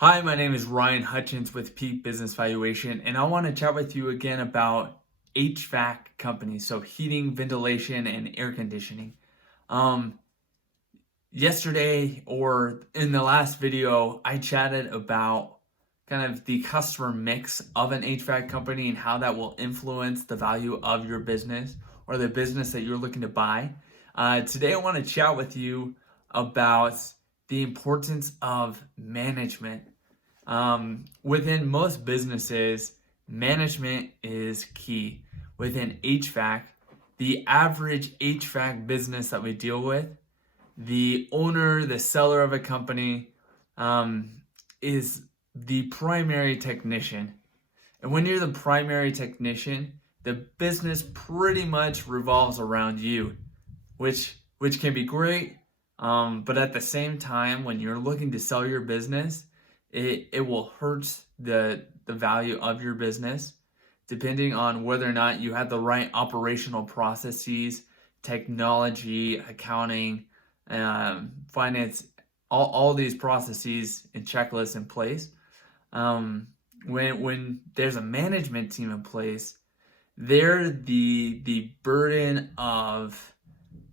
Hi, my name is Ryan Hutchins with Peak Business Valuation, and I want to chat with you again about HVAC companies, so heating, ventilation, and air conditioning. Um, Yesterday or in the last video, I chatted about kind of the customer mix of an HVAC company and how that will influence the value of your business or the business that you're looking to buy. Today, I want to chat with you about the importance of management. Within most businesses, management is key. Within HVAC, the average HVAC business that we deal with, the owner, the seller of a company, is the primary technician. And when you're the primary technician, the business pretty much revolves around you, which can be great. But at the same time, when you're looking to sell your business, it will hurt the value of your business, depending on whether or not you have the right operational processes, technology, accounting, finance, all these processes and checklists in place. When there's a management team in place, they're the burden of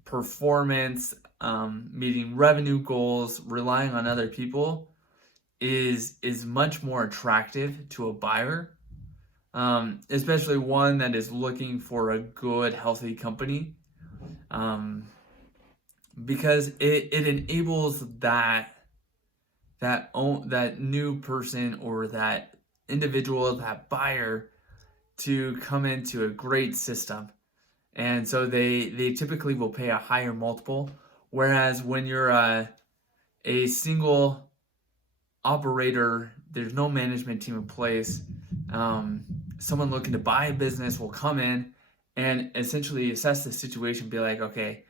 performance, meeting revenue goals, relying on other people is much more attractive to a buyer, especially one that is looking for a good, healthy company, because it enables that new person or that individual, that buyer, to come into a great system. And so they typically will pay a higher multiple. Whereas when you're a single operator, there's no management team in place. Someone looking to buy a business will come in and essentially assess the situation, be like, okay,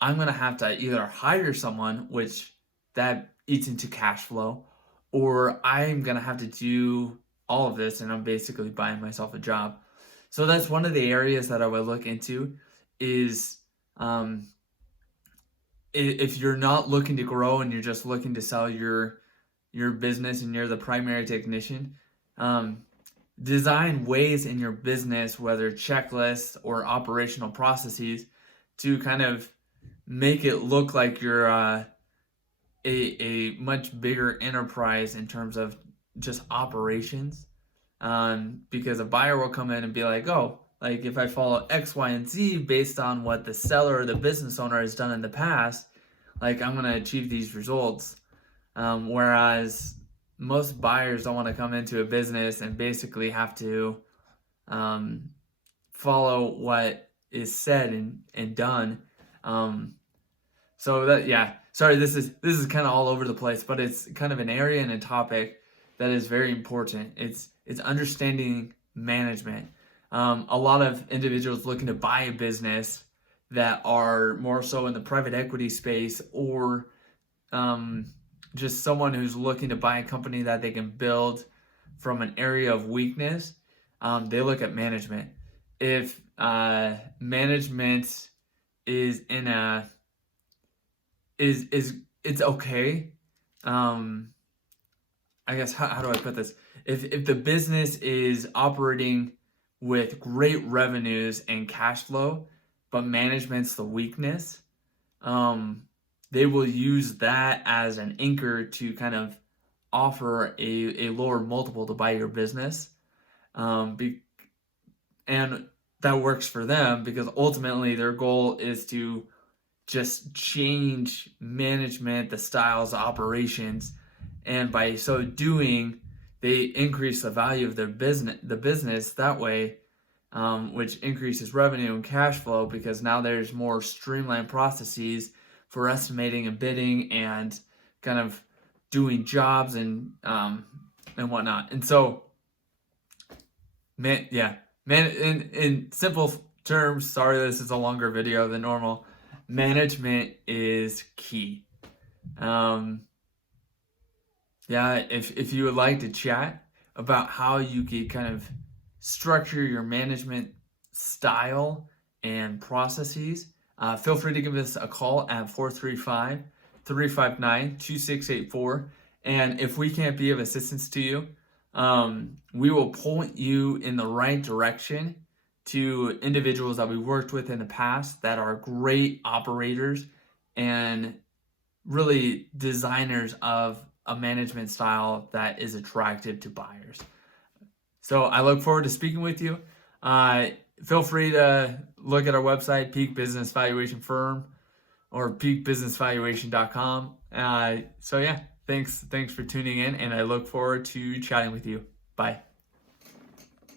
I'm going to have to either hire someone, which that eats into cash flow, or I'm going to have to do all of this and I'm basically buying myself a job. So that's one of the areas that I would look into is if you're not looking to grow and you're just looking to sell your business and you're the primary technician, design ways in your business, whether checklists or operational processes, to kind of make it look like you're a much bigger enterprise in terms of just operations. Because a buyer will come in and be like, oh, like if I follow X, Y, and Z based on what the seller or the business owner has done in the past, like I'm going to achieve these results. Whereas most buyers don't want to come into a business and basically have to follow what is said and done. So that, yeah, sorry, this is kind of all over the place, but it's kind of an area and a topic that is very important. It's understanding management. A lot of individuals looking to buy a business that are more so in the private equity space, or just someone who's looking to buy a company that they can build from an area of weakness, they look at management. If management is in a is it's okay. I guess how do I put this? If the business is operating with great revenues and cash flow, but management's the weakness, they will use that as an anchor to kind of offer a lower multiple to buy your business. And that works for them because ultimately their goal is to just change management, the styles, operations, and by so doing, they increase the value of the business that way, which increases revenue and cash flow because now there's more streamlined processes for estimating and bidding and kind of doing jobs and whatnot. And so, in simple terms, sorry this is a longer video than normal, management is key. If you would like to chat about how you can kind of structure your management style and processes, feel free to give us a call at 435-359-2684, And if we can't be of assistance to you, we will point you in the right direction to individuals that we worked with in the past that are great operators and really designers of a management style that is attractive to buyers. So I look forward to speaking with you. Feel free to look at our website, Peak Business Valuation Firm, or peakbusinessvaluation.com. So yeah, thanks for tuning in, and I look forward to chatting with you. Bye.